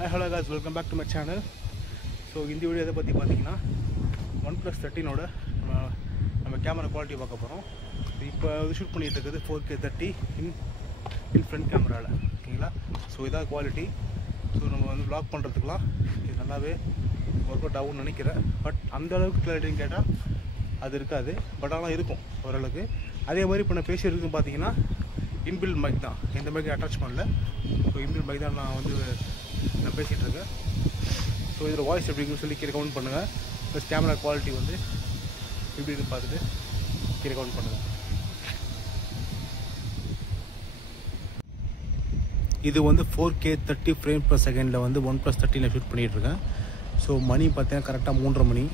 Hi, hello guys, welcome back to my channel. So இந்த video எதை பற்றி பார்த்தீங்கன்னா OnePlus 13ஓட நம்ம கேமரா குவாலிட்டி பார்க்க போகிறோம். இப்போ ஷூட் பண்ணிகிட்டு இருக்குது 4K 30 இன் ஃப்ரண்ட் கேமராவில், ஓகேங்களா? ஸோ இதான் குவாலிட்டி. ஸோ நம்ம வந்து வ்ளாக் பண்ணுறதுக்குலாம் இது நல்லாவே ஒர்க் அவுட் ஆகும்னு நினைக்கிறேன். பட் அந்த அளவுக்கு கிளாரிட்டின்னு கேட்டால் அது இருக்காது, பட் ஆனால் இருக்கும் ஓரளவுக்கு. அதே மாதிரி இப்போ நான் பேசியிருக்குன்னு பார்த்தீங்கன்னா இன்பில்ட் மைக் தான், எந்த மைக் அட்டாச் பண்ணல. ஸோ இன்பில்ட் மைக் தான் நான் பேசிகிட்டு இருக்கேன். ஸோ இதில் வாய்ஸ் எப்படி இருக்குன்னு சொல்லி கீழே கவுண்ட் பண்ணுங்கள். ப்ளஸ் கேமரா குவாலிட்டி வந்து எப்படி இருக்குன்னு பார்த்துட்டு கீழே கவுண்ட் பண்ணுங்கள். இது வந்து 4K 30 ஃப்ரேம் per செகண்டில் வந்து OnePlus 13 ஷூட் பண்ணிகிட்ருக்கேன். ஸோ மணி பார்த்தீங்கன்னா கரெக்டாக 3:30 மணி,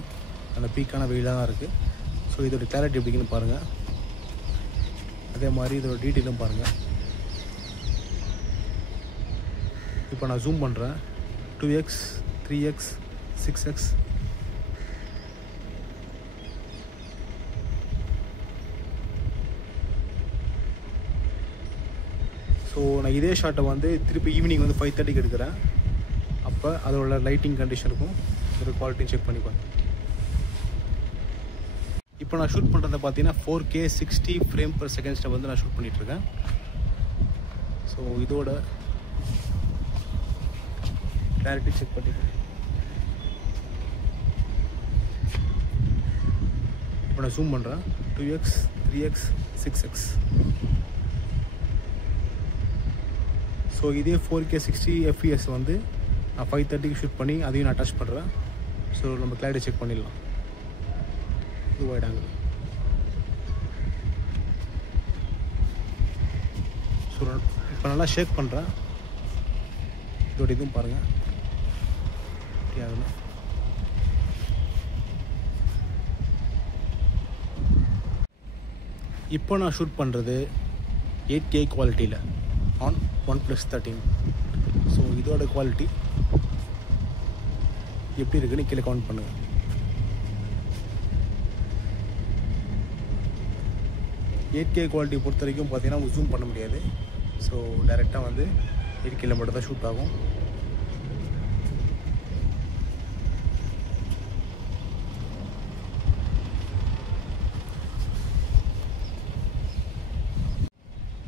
அந்த பீக்கான வெயிலாக தான் இருக்குது. ஸோ இதோட கிளாரிட்டி எப்படின்னு பாருங்கள். அதே மாதிரி இதோட டீட்டெயிலும் பாருங்கள். இப்போ நான் ஜூம் பண்ணுறேன். 2x 3x 6x. ஸோ நான் இதே ஷாட்டை வந்து திருப்பி ஈவினிங் வந்து 5:30க்கு எடுக்கிறேன். அப்போ அதோட லைட்டிங் கண்டிஷனுக்கும் ஒரு குவாலிட்டியும் செக் பண்ணிப்பேன். இப்போ நான் ஷூட் பண்ணுறதை பார்த்தீங்கன்னா 4K 60 ஃப்ரேம் per செகண்ட்ஸில் வந்து நான் ஷூட் பண்ணிகிட்ருக்கேன். ஸோ இதோட கிளாரிட்டி செக் பண்ணிப்பேன். இப்போ நான் ஜூம் பண்ணுறேன். 2x 3x 6x. ஸோ இதே 4K 60 fps வந்து நான் 5:30க்கு ஷூட் பண்ணி அதையும் நான் அட்டாச் பண்ணுறேன். ஸோ நம்ம கிளாரிட்டி செக் பண்ணிடலாம். இது வைட் ஆங்கிள். ஸோ இப்போ நல்லா ஷேக் பண்ணுறேன். இதோட இதுவும் பாருங்கள் எப்படி ஆகுது. இப்போ நான் ஷூட் பண்ணுறது 8K குவாலிட்டியில் ஆன் OnePlus 13. ஸோ இதோட குவாலிட்டி எப்படி இருக்குன்னு கீழே கவுண்ட் பண்ணுங்கள். K குவாலிட்டி பொறுத்த வரைக்கும் பார்த்தீங்கன்னா ஜூம் பண்ண முடியாது. ஸோ டைரெக்டாக வந்து 8K மட்டும் தான் ஷூட் ஆகும்.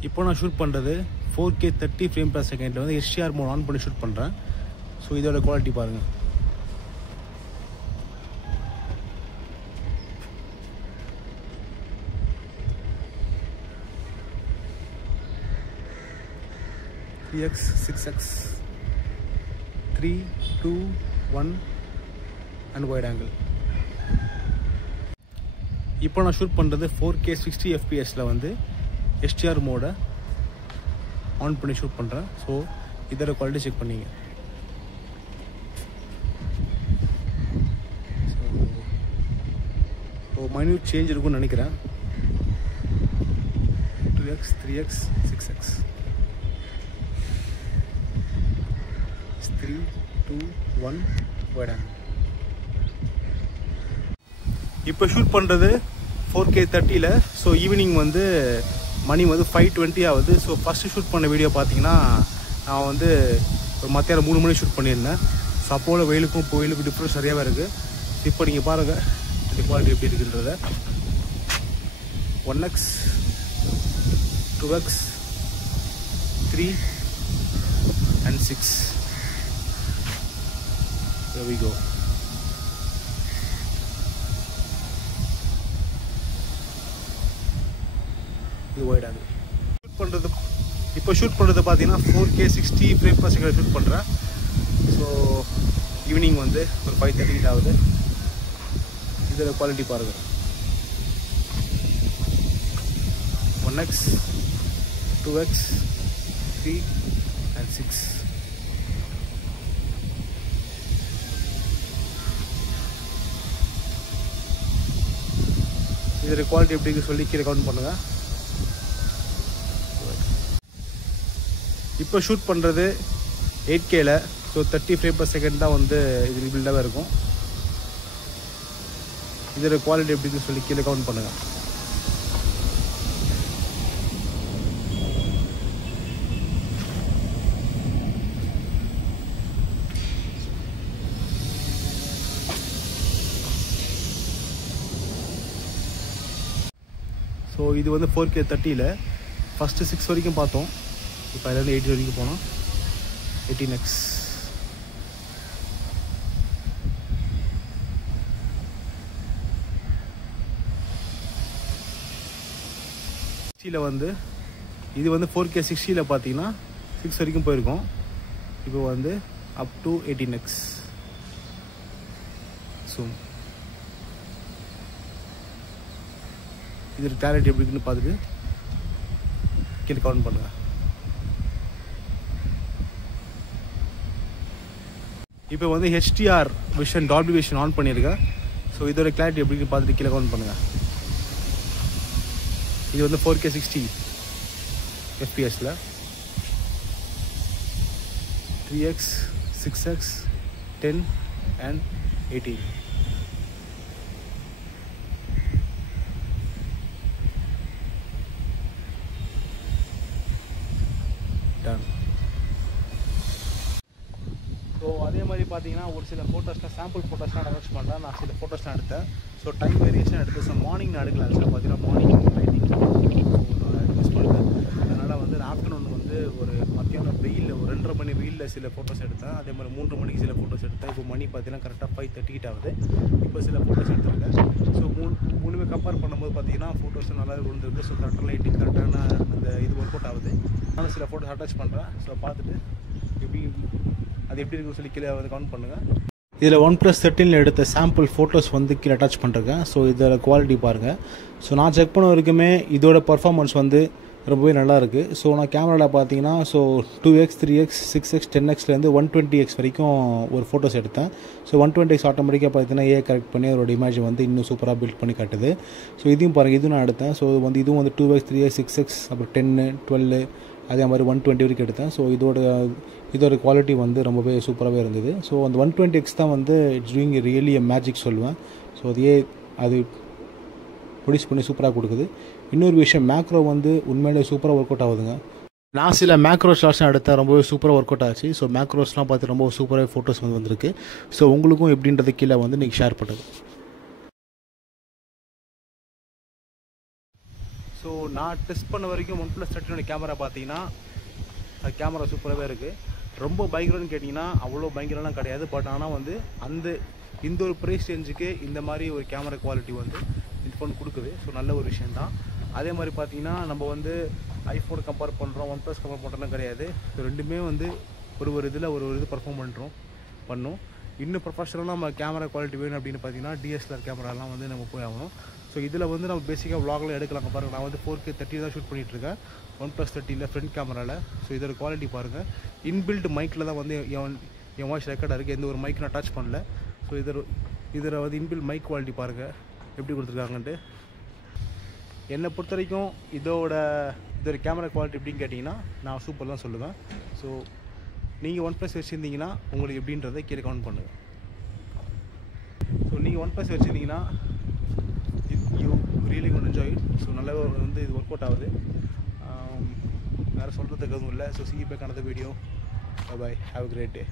இப்போ நான் ஷூட் பண்ணுறது 4K 30 ஃப்ரேம் per செகண்டில் வந்து HDR மோட் ஆன் பண்ணி ஷூட் பண்ணுறேன். ஸோ இதோட குவாலிட்டி பாருங்கள். x 6x 3 2 1 and wide angle. இப்போ நான் ஷூட் பண்ணுறது 4K 60 fpsல வந்து HDR மோடை ஆன் பண்ணி ஷூட் பண்ணுறேன். ஸோ இதோட குவாலிட்டி செக் பண்ணிங்க. ஸோ மைன்யூட் சேஞ்ச் இருக்கும்னு நினைக்கிறேன். 2x 3x 6x 3 2 1 wide angle. இப்போ ஷூட் பண்ணுறது 4K 30ல். ஸோ ஈவினிங் வந்து மணி வந்து 5:20 ஆகுது. ஸோ ஃபஸ்ட்டு ஷூட் பண்ண வீடியோ பார்த்தீங்கன்னா நான் வந்து ஒரு மத்தியானம் 3 மணி ஷூட் பண்ணியிருந்தேன். ஸோ அப்போது வெயிலுக்கும் வெயிலுக்கும் டிஃப்ரென்ஸ் சரியாகவே இருக்குது. இப்போ நீங்கள் பாருங்கள் இந்த குவாலிட்டி எப்படி இருக்குன்றத. 1x 2x 3 and 6. There we go. இது வைட் ஆகுது. ஷூட் பண்ணுறது இப்போ ஷூட் பண்ணுறது பார்த்தீங்கன்னா 4K 60 frame per second shoot பண்ணுறேன். ஸோ ஈவினிங் வந்து ஒரு 5:30 ஆகுது. இதோட குவாலிட்டி பாருங்கள். 1x 2x 3 and 6. இதோட குவாலிட்டி எப்படி இருக்கு சொல்லி கீழே கவுண்ட் பண்ணுங்கள். இப்போ ஷூட் பண்ணுறது 8Kல. ஸோ 30 ஃப்ரேம் per செகண்ட் தான் வந்து இது பில்டாகவே இருக்கும். இதோட குவாலிட்டி எப்படி இருக்குன்னு சொல்லி கீழே கவுண்ட் பண்ணுங்கள். ஸோ இது வந்து 4K 30ல் ஃபஸ்ட்டு 6 வரைக்கும் பார்த்தோம். இப்போ அதுலேருந்து 18 வரைக்கும் போனோம். 18x. வந்து இது வந்து 4K 60ல் பார்த்தீங்கன்னா 6 வரைக்கும் போயிருக்கோம். இப்போ வந்து அப் டு 18x. ஸோ இது கிளாரிட்டி எப்படி இருக்குன்னு பார்த்துட்டு கீழே கவுண்ட் பண்ணுங்கள். இப்போ வந்து HDR vision Dolby vision on பண்ணியிருக்கேன். ஸோ இதோட கிளாரிட்டி எப்படி இருக்குன்னு பார்த்துட்டு கீழே கவுண்ட் பண்ணுங்கள். இது வந்து 4K 60 FPSல 3x 6x 10 and 18. Ton. So அதே மாதிரி பார்த்தீங்கன்னா ஒரு சில ஃபோட்டோஸ்லாம் சாம்பிள் ஃபோட்டோஸ்லாம் அட்டாச் பண்ணுறேன். நான் சில ஃபோட்டோஸ்லாம் எடுத்தேன். ஸோ டைம் வேரியேஷன் எடுத்து ஸோ மார்னிங் நான் எடுக்கல. ஆக்சுவலாக பார்த்தீங்கன்னா மார்னிங் லைட்டிங் யூஸ் பண்ணிட்டேன். அதனால் வந்து நான் ஆஃப்டர்நூன் வந்து ஒரு மத்தியானம் வெயிலில் ஒரு 2:30 மணி வெயிலில் சில ஃபோட்டோஸ் எடுத்தேன். அதே மாதிரி 3 மணிக்கு சில ஃபோட்டோஸ் எடுத்தேன். இப்போ மணி பார்த்தீங்கன்னா கரெக்டாக 5:30 கிட்ட ஆகுது. இப்போ சில ஃபோட்டோஸ் எடுத்துருக்கேன். ஸோ மூணுமே கம்பேர் பண்ணும்போது பார்த்தீங்கன்னா ஃபோட்டோஸ் நல்லா விழுந்துருக்கு. ஸோ கரெக்டாக லைட்டிங் கரெக்டான அந்த இது ஒர்க் அவுட் ஆகுது. நான் சில ஃபோட்டோஸ் அட்டாச் பண்ணுறேன். ஸோ பார்த்துட்டு எப்படி அது எப்படி இருக்குன்னு சொல்லி கீழே வந்து கவுண்ட் பண்ணுங்கள். இதில் OnePlus 13ல் எடுத்த சாம்பிள் ஃபோட்டோஸ் வந்து கீழே அட்டாச் பண்ணுறேன். ஸோ இதோட குவாலிட்டி பாருங்கள். ஸோ நான் செக் பண்ண வரைக்குமே இதோட பர்ஃபார்மன்ஸ் வந்து ரொம்பவே நல்லாயிருக்கு. ஸோ நான் கேமராவில் பார்த்தீங்கன்னா so 2x 3x 6x 10xலேருந்து 120x வரைக்கும் ஒரு ஃபோட்டோஸ் எடுத்தேன். ஸோ 120x ஆட்டோமேட்டிக்காக பார்த்தீங்கன்னா கரெக்ட் பண்ணி அதோட இமேஜ் வந்து இன்னும் சூப்பராக பில்ட் பண்ணி காட்டுது. ஸோ இதையும் பாருங்கள், இதுவும் நான் எடுத்தேன். ஸோ வந்து இதுவும் வந்து 2x 3x 6x அப்புறம் 10 12 அதே மாதிரி 120 வரைக்கும் எடுத்தேன். ஸோ இதோட குவாலிட்டி வந்து ரொம்பவே சூப்பராகவே இருந்தது. ஸோ அந்த 120x தான் வந்து இட்ஸ் டூயிங் ரியலி மேஜிக் சொல்லுவேன். ஸோ அது ப்ரொடியூஸ் பண்ணி சூப்பராக கொடுக்குது. இன்னொரு விஷயம், மேக்ரோ வந்து உண்மையிலே சூப்பராக ஒர்க் அவுட் ஆகுதுங்க. நான் சில மேக்ரோ ஷாட்ஸ்லாம் எடுத்தால் ரொம்பவே சூப்பராக ஒர்க் அவுட் ஆச்சு. ஸோ மேக்ரோஸ்லாம் பார்த்து ரொம்ப சூப்பராக ஃபோட்டோஸ் வந்து வந்திருக்கு. ஸோ உங்களுக்கும் எப்படின்றது கீழே வந்து நீங்கள் ஷேர் பண்ணுறது. ஸோ நான் டெஸ்ட் பண்ண வரைக்கும் OnePlus 13 கேமரா பார்த்தீங்கன்னா அது கேமரா சூப்பராகவே இருக்குது. ரொம்ப பயங்கரம்னு கேட்டிங்கன்னா அவ்வளோ பயங்கரம்லாம் கிடையாது. பட் ஆனால் வந்து இந்த ஒரு ப்ரைஸ் ரேஞ்சுக்கு இந்த மாதிரி ஒரு கேமரா குவாலிட்டி வந்து இந்த ஃபோன் கொடுக்குது. ஸோ நல்ல ஒரு விஷயந்தான். அதே மாதிரி பார்த்தீங்கன்னா நம்ம வந்து ஐஃபோன் கம்பேர் பண்ணுறோம், OnePlus கம்பேர் பண்ணுறோம்லாம் கிடையாது. ஸோ ரெண்டுமே வந்து ஒரு இதில் ஒரு இது பர்ஃபார்ம் பண்ணும். இன்னும் ப்ரொஃபஷனலாக நம்ம கேமரா குவாலிட்டி வேணும் அப்படின்னு பார்த்தீங்கன்னா DSLR கேமராலாம் வந்து நம்ம போய் ஆகணும். ஸோ இதில் வந்து நம்ம பேசிக்காக vlogலாம் எடுக்கலாம். பாருங்கள், நான் வந்து 4K 30 தான் ஷூட் பண்ணிகிட்ருக்கேன் OnePlus 13ல் ஃப்ரண்ட் கேமராவில். ஸோ இதோட குவாலிட்டி பாருங்கள். இன்பில்ட் மைக்கில் தான் வந்து என் வாய்ஸ் ரெக்கார்டாக இருக்குது. எந்த ஒரு மைக் நான் டச் பண்ணல. ஸோ இதில் வந்து இன்பில்ட் மைக் குவாலிட்டி பாருங்கள் எப்படி கொடுத்துருக்காங்கன்ட்டு. என்னை பொறுத்த வரைக்கும் இதோட கேமரா குவாலிட்டி எப்படின்னு கேட்டிங்கன்னா நான் சூப்பர் தான் சொல்லுவேன். ஸோ நீங்கள் OnePlus வச்சுருந்தீங்கன்னா உங்களுக்கு எப்படின்றத கீழே கவுண்ட் பண்ணுங்கள். ஸோ நீங்கள் OnePlus வச்சுருந்தீங்கன்னா you really gonna enjoy it. So நல்லா வந்து இது ஒர்க் அவுட் ஆகுது. வேறு சொல்கிறதுக்கு எதுவும் இல்லை. So see you back another video. Bye bye. Have a great day.